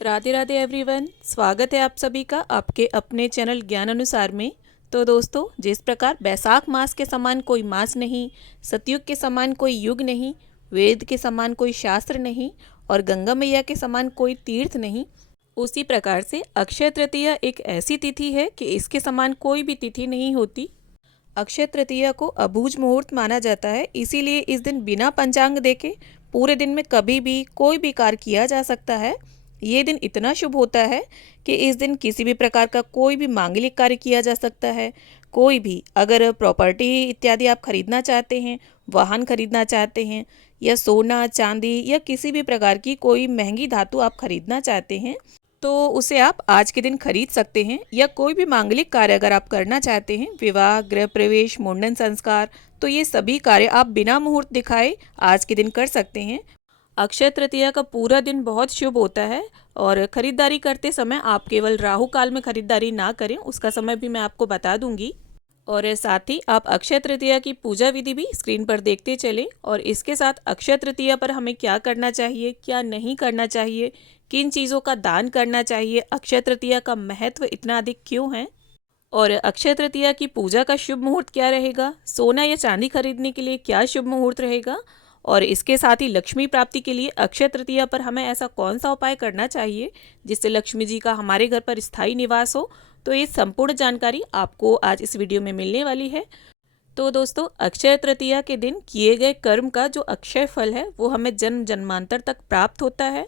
Radhe Radhe everyone, स्वागत है आप सभी का आपके अपने चैनल ज्ञान अनुसार में। तो दोस्तों, जिस प्रकार बैसाख मास के समान कोई मास नहीं, सतयुग के समान कोई युग नहीं, वेद के समान कोई शास्त्र नहीं और गंगा मैया के समान कोई तीर्थ नहीं, उसी प्रकार से अक्षय तृतीया एक ऐसी तिथि है कि इसके समान कोई भी तिथि नहीं होती। अक्षय तृतीया को अबूझ मुहूर्त माना जाता है, इसीलिए इस दिन बिना पंचांग देखे पूरे दिन में कभी भी कोई भी कार्य किया जा सकता है। ये दिन इतना शुभ होता है कि इस दिन किसी भी प्रकार का कोई भी मांगलिक कार्य किया जा सकता है। कोई भी अगर प्रॉपर्टी इत्यादि आप खरीदना चाहते हैं, वाहन खरीदना चाहते हैं या सोना चांदी या किसी भी प्रकार की कोई महंगी धातु आप खरीदना चाहते हैं, तो उसे आप आज के दिन खरीद सकते हैं। या कोई भी मांगलिक कार्य अगर आप करना चाहते हैं, विवाह, गृह प्रवेश, मुंडन संस्कार, तो ये सभी कार्य आप बिना मुहूर्त दिखाए आज के दिन कर सकते हैं। अक्षय तृतीया का पूरा दिन बहुत शुभ होता है और ख़रीदारी करते समय आप केवल राहु काल में ख़रीदारी ना करें, उसका समय भी मैं आपको बता दूंगी। और साथ ही आप अक्षय तृतीया की पूजा विधि भी स्क्रीन पर देखते चलें। और इसके साथ अक्षय तृतीया पर हमें क्या करना चाहिए, क्या नहीं करना चाहिए, किन चीज़ों का दान करना चाहिए, अक्षय तृतीया का महत्व इतना अधिक क्यों है और अक्षय तृतीया की पूजा का शुभ मुहूर्त क्या रहेगा, सोना या चांदी खरीदने के लिए क्या शुभ मुहूर्त रहेगा, और इसके साथ ही लक्ष्मी प्राप्ति के लिए अक्षय तृतीया पर हमें ऐसा कौन सा उपाय करना चाहिए जिससे लक्ष्मी जी का हमारे घर पर स्थायी निवास हो, तो ये संपूर्ण जानकारी आपको आज इस वीडियो में मिलने वाली है। तो दोस्तों, अक्षय तृतीया के दिन किए गए कर्म का जो अक्षय फल है वो हमें जन्म जन्मांतर तक प्राप्त होता है।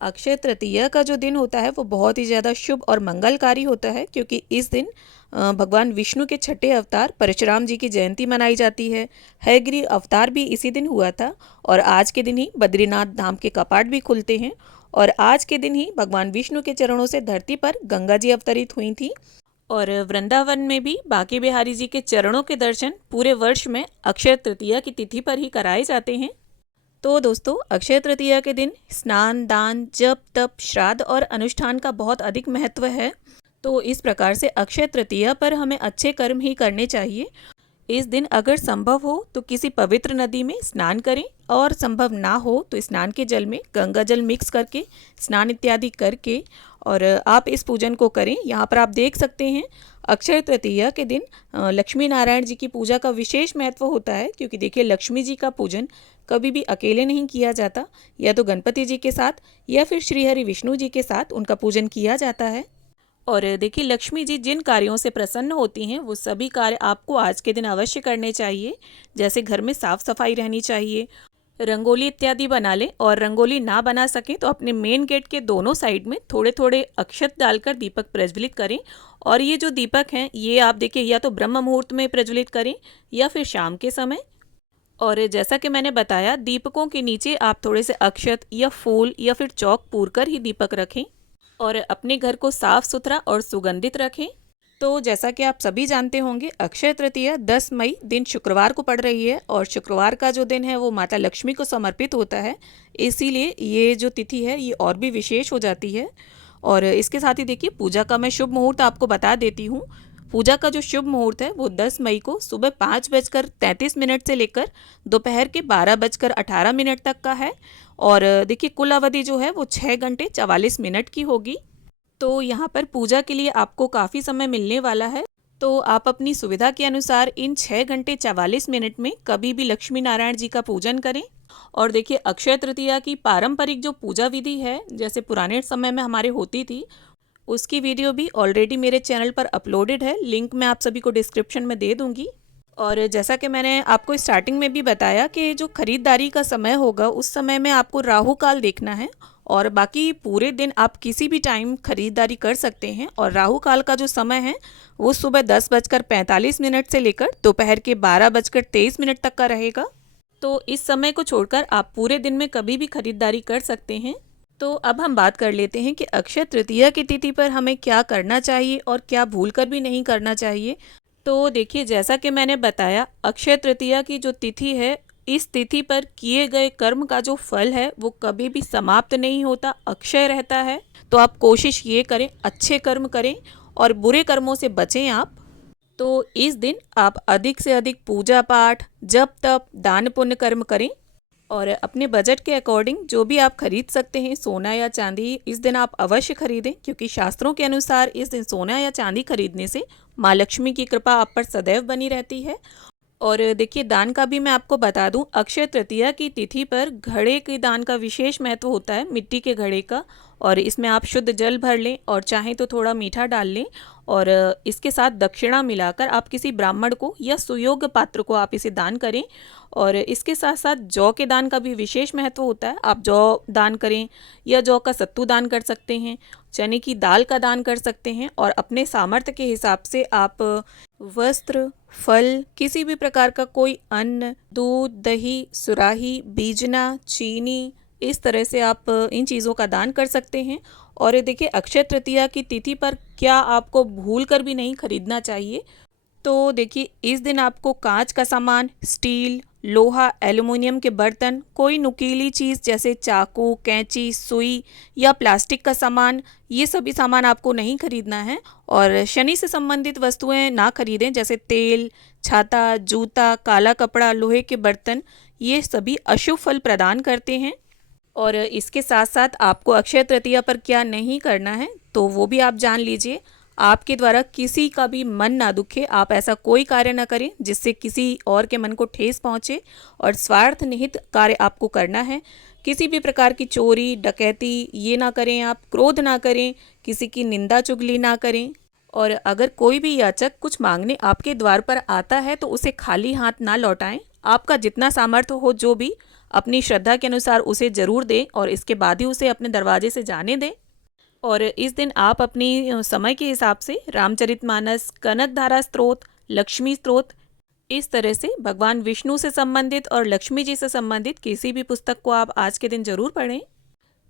अक्षय तृतीया का जो दिन होता है वो बहुत ही ज़्यादा शुभ और मंगलकारी होता है, क्योंकि इस दिन भगवान विष्णु के छठे अवतार परशुराम जी की जयंती मनाई जाती है। हयग्रीव अवतार भी इसी दिन हुआ था और आज के दिन ही बद्रीनाथ धाम के कपाट भी खुलते हैं। और आज के दिन ही भगवान विष्णु के चरणों से धरती पर गंगा जी अवतरित हुई थी। और वृंदावन में भी बांके बिहारी जी के चरणों के दर्शन पूरे वर्ष में अक्षय तृतीया की तिथि पर ही कराए जाते हैं। तो दोस्तों, अक्षय तृतीया के दिन स्नान, दान, जप, तप, श्राद्ध और अनुष्ठान का बहुत अधिक महत्व है। तो इस प्रकार से अक्षय तृतीया पर हमें अच्छे कर्म ही करने चाहिए। इस दिन अगर संभव हो तो किसी पवित्र नदी में स्नान करें और संभव ना हो तो स्नान के जल में गंगा जल मिक्स करके स्नान इत्यादि करके और आप इस पूजन को करें। यहाँ पर आप देख सकते हैं अक्षय तृतीया के दिन लक्ष्मी नारायण जी की पूजा का विशेष महत्व होता है, क्योंकि देखिए लक्ष्मी जी का पूजन कभी भी अकेले नहीं किया जाता, या तो गणपति जी के साथ या फिर श्रीहरि विष्णु जी के साथ उनका पूजन किया जाता है। और देखिए लक्ष्मी जी जिन कार्यों से प्रसन्न होती हैं वो सभी कार्य आपको आज के दिन अवश्य करने चाहिए। जैसे घर में साफ सफाई रहनी चाहिए, रंगोली इत्यादि बना लें, और रंगोली ना बना सकें तो अपने मेन गेट के दोनों साइड में थोड़े थोड़े अक्षत डालकर दीपक प्रज्वलित करें। और ये जो दीपक हैं ये आप देखिए या तो ब्रह्म मुहूर्त में प्रज्वलित करें या फिर शाम के समय। और जैसा कि मैंने बताया, दीपकों के नीचे आप थोड़े से अक्षत या फूल या फिर चौक पूर कर ही दीपक रखें और अपने घर को साफ सुथरा और सुगंधित रखें। तो जैसा कि आप सभी जानते होंगे, अक्षय तृतीया 10 मई दिन शुक्रवार को पड़ रही है और शुक्रवार का जो दिन है वो माता लक्ष्मी को समर्पित होता है। इसीलिए ये जो तिथि है ये और भी विशेष हो जाती है। और इसके साथ ही देखिए पूजा का मैं शुभ मुहूर्त आपको बता देती हूँ। पूजा का जो शुभ मुहूर्त है वो 10 मई को सुबह 5:33 से लेकर दोपहर के 12:18 तक का है। और देखिए कुल अवधि जो है वो 6 घंटे 44 मिनट की होगी। तो यहाँ पर पूजा के लिए आपको काफ़ी समय मिलने वाला है। तो आप अपनी सुविधा के अनुसार इन 6 घंटे 44 मिनट में कभी भी लक्ष्मी नारायण जी का पूजन करें। और देखिए अक्षय तृतीया की पारंपरिक जो पूजा विधि है, जैसे पुराने समय में हमारे होती थी, उसकी वीडियो भी ऑलरेडी मेरे चैनल पर अपलोडेड है। लिंक मैं आप सभी को डिस्क्रिप्शन में दे दूंगी। और जैसा कि मैंने आपको स्टार्टिंग में भी बताया कि जो खरीदारी का समय होगा उस समय में आपको राहु काल देखना है, और बाकी पूरे दिन आप किसी भी टाइम खरीदारी कर सकते हैं। और राहु काल का जो समय है वो सुबह 10:45 से लेकर दोपहर के 12:23 तक का रहेगा। तो इस समय को छोड़कर आप पूरे दिन में कभी भी खरीदारी कर सकते हैं। तो अब हम बात कर लेते हैं कि अक्षय तृतीया की तिथि पर हमें क्या करना चाहिए और क्या भूलकर भी नहीं करना चाहिए। तो देखिए जैसा कि मैंने बताया, अक्षय तृतीया की जो तिथि है, इस तिथि पर किए गए कर्म का जो फल है वो कभी भी समाप्त नहीं होता, अक्षय रहता है। तो आप कोशिश ये करें अच्छे कर्म करें और बुरे कर्मों से बचें आप। तो इस दिन आप अधिक से अधिक पूजा पाठ, जप तप, दान पुण्य कर्म करें। और अपने बजट के अकॉर्डिंग जो भी आप खरीद सकते हैं सोना या चांदी इस दिन आप अवश्य खरीदें, क्योंकि शास्त्रों के अनुसार इस दिन सोना या चांदी खरीदने से माँ लक्ष्मी की कृपा आप पर सदैव बनी रहती है। और देखिए दान का भी मैं आपको बता दूं, अक्षय तृतीया की तिथि पर घड़े के दान का विशेष महत्व होता है, मिट्टी के घड़े का। और इसमें आप शुद्ध जल भर लें और चाहें तो थोड़ा मीठा डाल लें और इसके साथ दक्षिणा मिलाकर आप किसी ब्राह्मण को या सुयोग्य पात्र को आप इसे दान करें। और इसके साथ साथ जौ के दान का भी विशेष महत्व होता है, आप जौ दान करें या जौ का सत्तू दान कर सकते हैं, चने की दाल का दान कर सकते हैं। और अपने सामर्थ्य के हिसाब से आप वस्त्र, फल, किसी भी प्रकार का कोई अन्न, दूध, दही, सुराही, बीजना, चीनी, इस तरह से आप इन चीज़ों का दान कर सकते हैं। और देखिए अक्षय तृतीया की तिथि पर क्या आपको भूल कर भी नहीं खरीदना चाहिए। तो देखिए इस दिन आपको कांच का सामान, स्टील, लोहा, एल्युमिनियम के बर्तन, कोई नुकीली चीज़ जैसे चाकू, कैंची, सुई या प्लास्टिक का सामान, ये सभी सामान आपको नहीं खरीदना है। और शनि से संबंधित वस्तुएं ना खरीदें, जैसे तेल, छाता, जूता, काला कपड़ा, लोहे के बर्तन, ये सभी अशुभ फल प्रदान करते हैं। और इसके साथ साथ आपको अक्षय तृतीया पर क्या नहीं करना है तो वो भी आप जान लीजिए। आपके द्वारा किसी का भी मन ना दुखे, आप ऐसा कोई कार्य ना करें जिससे किसी और के मन को ठेस पहुँचे। और स्वार्थ निहित कार्य आपको करना है। किसी भी प्रकार की चोरी, डकैती ये ना करें, आप क्रोध ना करें, किसी की निंदा चुगली ना करें। और अगर कोई भी याचक कुछ मांगने आपके द्वार पर आता है तो उसे खाली हाथ ना लौटाएं। आपका जितना सामर्थ्य हो जो भी अपनी श्रद्धा के अनुसार उसे जरूर दें और इसके बाद ही उसे अपने दरवाजे से जाने दें। और इस दिन आप अपनी समय के हिसाब से रामचरितमानस, कनकधारा स्तोत्र, लक्ष्मी स्तोत्र, इस तरह से भगवान विष्णु से संबंधित और लक्ष्मी जी से संबंधित किसी भी पुस्तक को आप आज के दिन जरूर पढ़ें।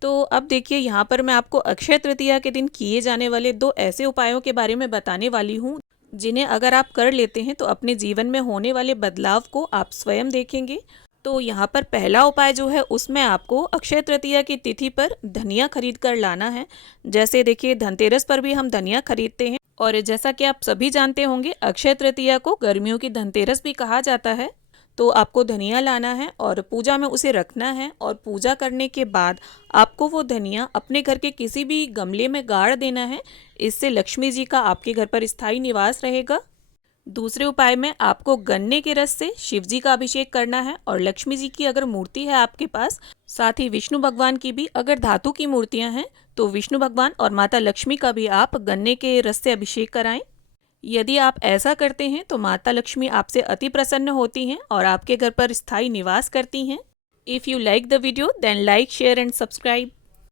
तो अब देखिए यहाँ पर मैं आपको अक्षय तृतीया के दिन किए जाने वाले 2 ऐसे उपायों के बारे में बताने वाली हूँ, जिन्हें अगर आप कर लेते हैं तो अपने जीवन में होने वाले बदलाव को आप स्वयं देखेंगे। तो यहाँ पर पहला उपाय जो है उसमें आपको अक्षय तृतीया की तिथि पर धनिया खरीद कर लाना है। जैसे देखिए धनतेरस पर भी हम धनिया खरीदते हैं और जैसा कि आप सभी जानते होंगे अक्षय तृतीया को गर्मियों की धनतेरस भी कहा जाता है। तो आपको धनिया लाना है और पूजा में उसे रखना है और पूजा करने के बाद आपको वो धनिया अपने घर के किसी भी गमले में गाड़ देना है। इससे लक्ष्मी जी का आपके घर पर स्थायी निवास रहेगा। दूसरे उपाय में आपको गन्ने के रस से शिव जी का अभिषेक करना है और लक्ष्मी जी की अगर मूर्ति है आपके पास, साथ ही विष्णु भगवान की भी अगर धातु की मूर्तियां हैं तो विष्णु भगवान और माता लक्ष्मी का भी आप गन्ने के रस से अभिषेक कराएं। यदि आप ऐसा करते हैं तो माता लक्ष्मी आपसे अति प्रसन्न होती हैं और आपके घर पर स्थायी निवास करती हैं। If you like the video then like, share and subscribe.